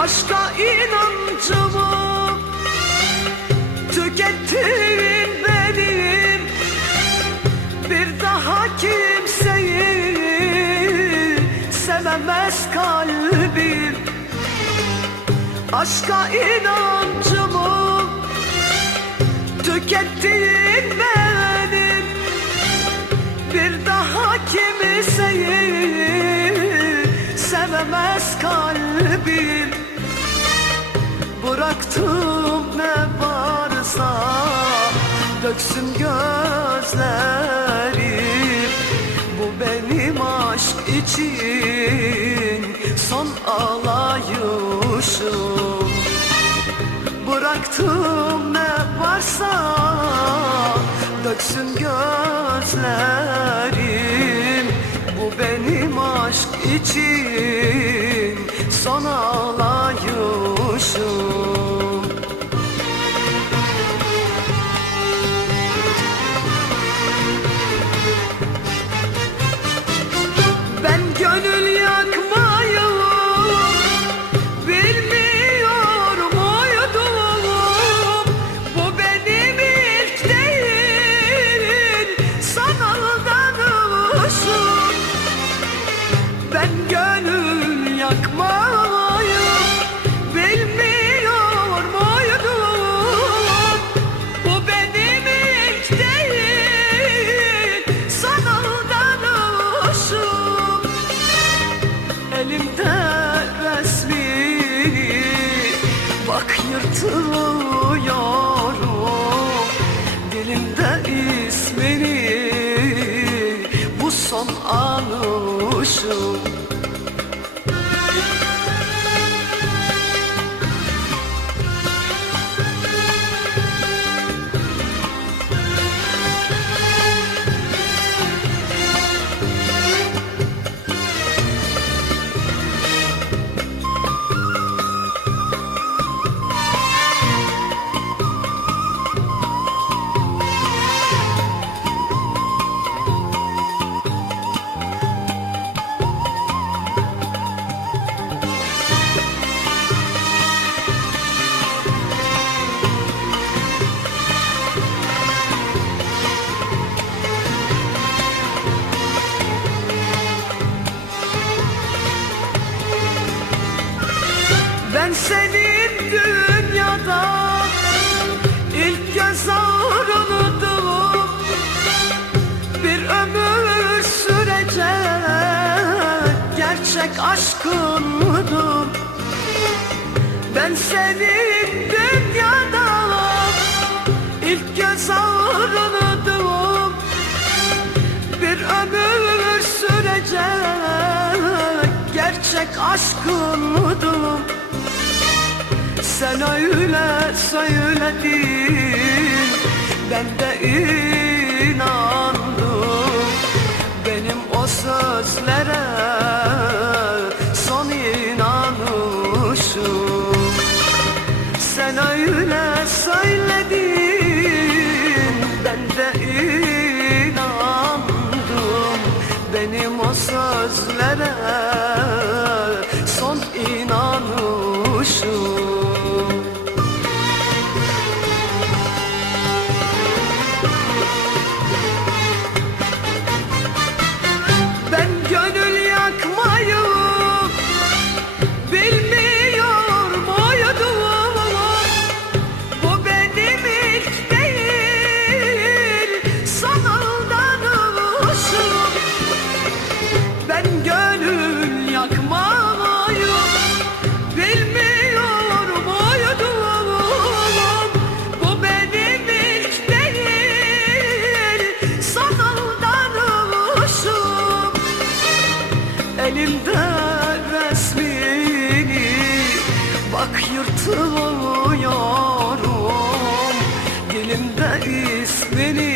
Aşka inancımı Tükettin benim. Bir daha kimseyi Sevemez kalbim. Aşka inancımı Tükettin Bıraktım ne varsa döksün gözlerim Bu benim aşk için son ağlayışım Bıraktım ne varsa döksün gözlerim. Bu benim aşk için son ağlayışım Bak yırtıyorum Dilimde ismini Bu son anışım aşkındım Ben senin dünyada ilk göz ağrınıdım Bir ömür sürecek gerçek aşkındım sen öyle söyledin Ben de inandım Sen öyle söyledin. Ben de inandım. Benim o sözlere Bak yırtılıyorum Dilimde ismini